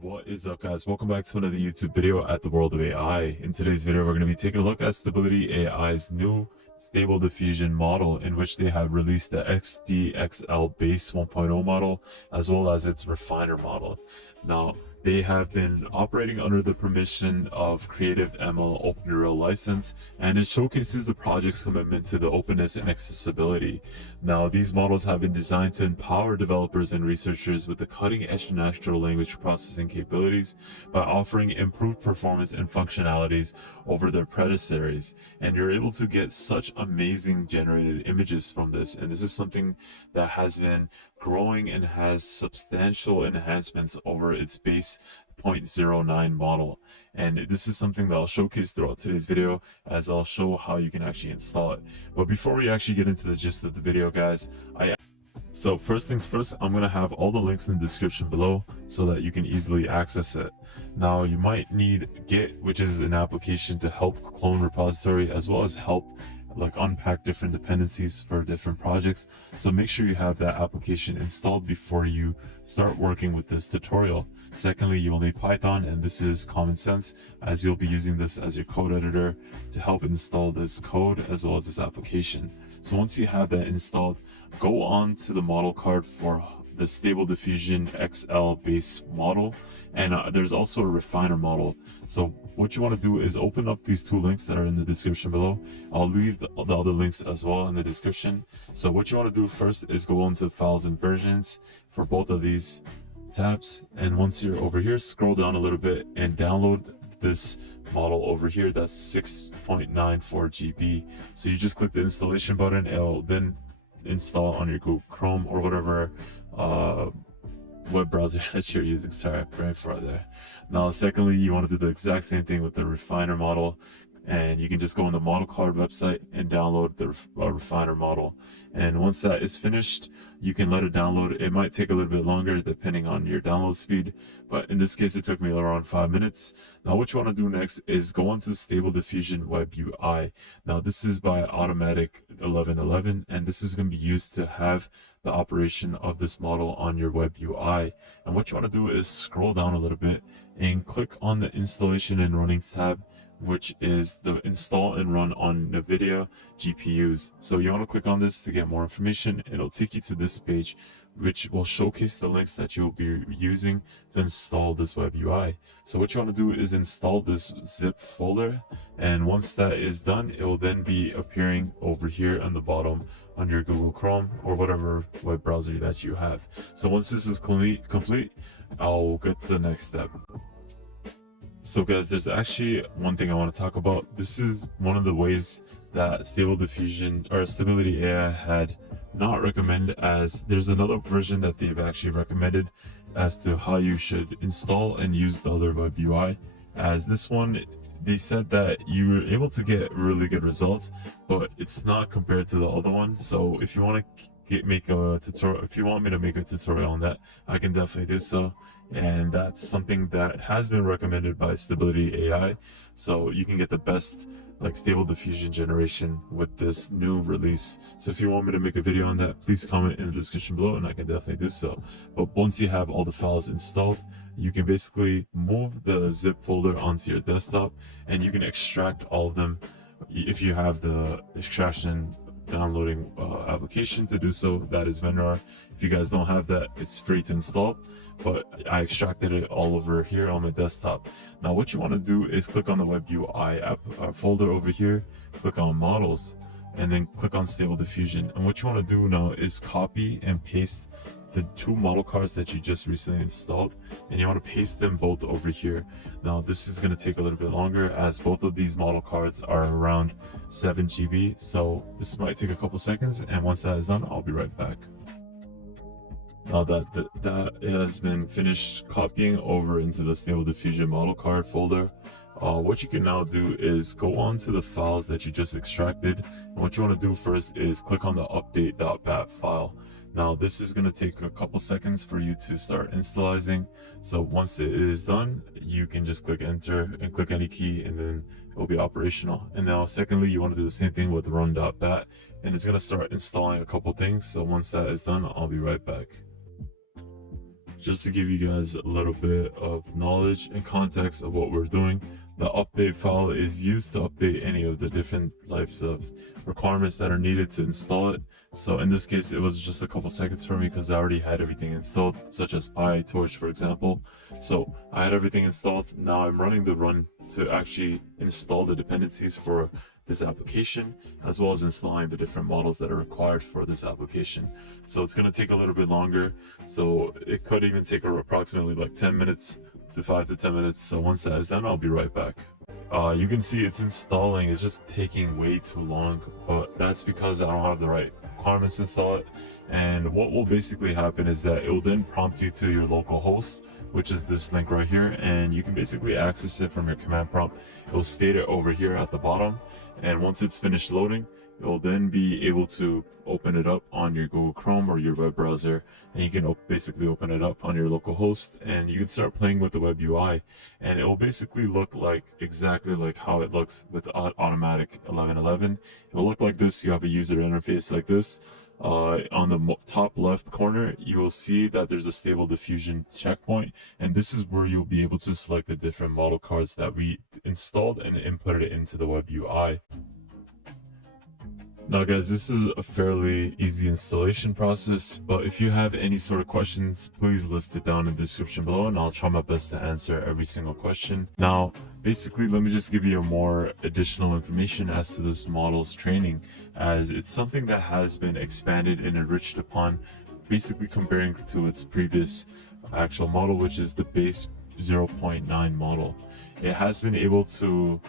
What is up, guys? Welcome back to another YouTube video at the world of AI. In today's video, we're going to be taking a look at Stability AI's new stable diffusion model, in which they have released the SDXL base 1.0 model as well as its refiner model. Now, they have been operating under the permission of Creative ML Open Neural License, and it showcases the project's commitment to the openness and accessibility. Now, these models have been designed to empower developers and researchers with the cutting-edge natural language processing capabilities by offering improved performance and functionalities over their predecessors. And you're able to get such amazing generated images from this, and this is something that has been growing and has substantial enhancements over its base 0.09 model. And this is something that I'll showcase throughout today's video, as I'll show how you can actually install it. But before we actually get into the gist of the video, guys, so first things first, I'm going to have all the links in the description below so that you can easily access it. Now, you might need Git, which is an application to help clone repository as well as help unpack different dependencies for different projects. So make sure you have that application installed before you start working with this tutorial. Secondly, you'll need Python, and this is common sense, as you'll be using this as your code editor to help install this code as well as this application. So once you have that installed, go on to the model card for the Stable Diffusion XL base model, and there's also a refiner model. So what you want to do is open up these two links that are in the description below. I'll leave the other links as well in the description. So what you want to do first is go into files and versions for both of these tabs, and once you're over here, scroll down a little bit and download this model over here. That's 6.94 GB. So you just click the installation button. It'll then install on your Google Chrome or whatever web browser that you're using. Sorry, brain fart there. Now, secondly, you want to do the exact same thing with the refiner model, and you can just go on the model card website and download the refiner model. And once that is finished, you can let it download. It might take a little bit longer depending on your download speed, but in this case it took me around 5 minutes. Now what you want to do next is go into Stable Diffusion WebUI. Now this is by Automatic1111, and this is going to be used to have the operation of this model on your WebUI. And what you want to do is scroll down a little bit and click on the Installation and Running tab, which is the install and run on NVIDIA GPUs. So you want to click on this to get more information. It'll take you to this page, which will showcase the links that you'll be using to install this WebUI. So what you want to do is install this zip folder, and once that is done, it will then be appearing over here on the bottom on your Google Chrome or whatever web browser that you have. So once this is complete, I'll get to the next step. So guys, there's actually one thing I want to talk about. This is one of the ways that Stable Diffusion or Stability AI had not recommended, as there's another version that they've actually recommended as to how you should install and use the other web UI. As this one, they said that you were able to get really good results, but it's not compared to the other one. So if you want to make a tutorial, if you want me to make a tutorial on that, I can definitely do so. And that's something that has been recommended by Stability AI, so you can get the best stable diffusion generation with this new release. So if you want me to make a video on that, please comment in the description below and I can definitely do so. But once you have all the files installed, you can basically move the zip folder onto your desktop, and you can extract all of them if you have the extraction downloading application to do so. That is WinRAR. If you guys don't have that, it's free to install, but I extracted it all over here on my desktop. Now what you want to do is click on the WebUI app folder over here, click on models, and then click on Stable Diffusion. And what you want to do now is copy and paste the two model cards that you just recently installed, and you want to paste them both over here. Now this is going to take a little bit longer, as both of these model cards are around 7 GB, so this might take a couple seconds, and once that is done, I'll be right back. Now that has been finished copying over into the Stable Diffusion model card folder, what you can now do is go on to the files that you just extracted, and what you want to do first is click on the update.bat file. Now this is going to take a couple seconds for you to start installizing, so once it is done, you can just click enter and click any key, and then it will be operational. And now secondly, you want to do the same thing with run.bat, and it's going to start installing a couple things. So once that is done, I'll be right back. just to give you guys a little bit of knowledge and context of what we're doing. The update file is used to update any of the different types of requirements that are needed to install it. So in this case, it was just a couple seconds for me because I already had everything installed, such as PyTorch, for example. So I had everything installed. Now I'm running the run to actually install the dependencies for this application, as well as installing the different models that are required for this application. So it's going to take a little bit longer. So it could even take approximately like 10 minutes to 5 to 10 minutes. So once that is done, I'll be right back. You can see it's installing. It's just taking way too long, but that's because I don't have the right requirements to install it. And what will basically happen is that it will then prompt you to your local host, which is this link right here, and you can basically access it from your command prompt. It will state it over here at the bottom, and once it's finished loading, you'll then be able to open it up on your Google Chrome or your web browser, and you can basically open it up on your local host, and you can start playing with the WebUI, and it will basically look like exactly like how it looks with Automatic1111. It will look like this. You have a user interface like this. On the top left corner, you will see that there's a stable diffusion checkpoint, and this is where you'll be able to select the different model cards that we installed and input it into the WebUI. Now guys, this is a fairly easy installation process, but if you have any sort of questions, please list it down in the description below and I'll try my best to answer every single question. Now, basically, let me just give you more additional information as to this model's training, as it's something that has been expanded and enriched upon, basically comparing to its previous actual model, which is the base 0.9 model. It has been able to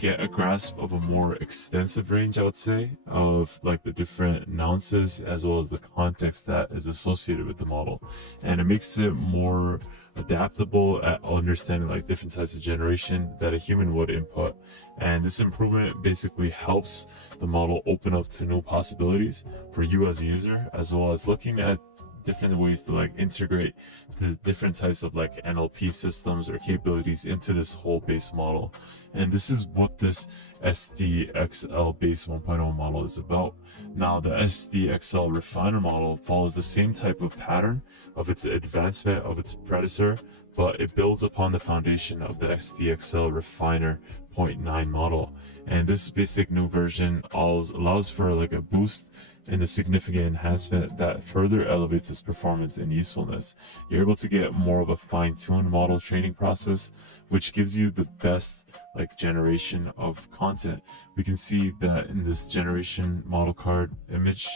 get a grasp of a more extensive range, I would say, of the different nuances as well as the context that is associated with the model, and it makes it more adaptable at understanding different types of generation that a human would input. And this improvement basically helps the model open up to new possibilities for you as a user, as well as looking at different ways to integrate the different types of NLP systems or capabilities into this whole base model. And this is what this SDXL base 1.0 model is about. Now, the SDXL refiner model follows the same type of pattern of its advancement of its predecessor, but it builds upon the foundation of the SDXL refiner 0.9 model. And this basic new version allows for a boost and a significant enhancement that further elevates its performance and usefulness. You're able to get more of a fine-tuned model training process, which gives you the best generation of content. We can see that in this generation model card image,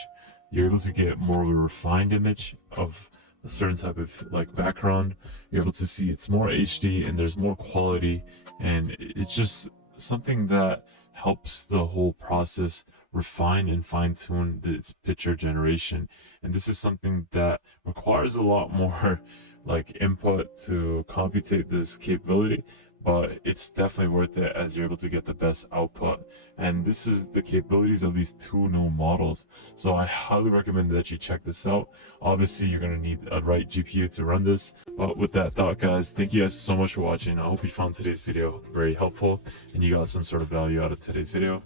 you're able to get more of a refined image of a certain type of background. You're able to see it's more HD and there's more quality, and it's just something that helps the whole process refine and fine-tune its picture generation. And this is something that requires a lot more input to computate this capability, but it's definitely worth it as you're able to get the best output. And this is the capabilities of these two new models, so I highly recommend that you check this out. Obviously, you're going to need a right GPU to run this, but with that thought, guys, thank you guys so much for watching. I hope you found today's video very helpful and you got some sort of value out of today's video.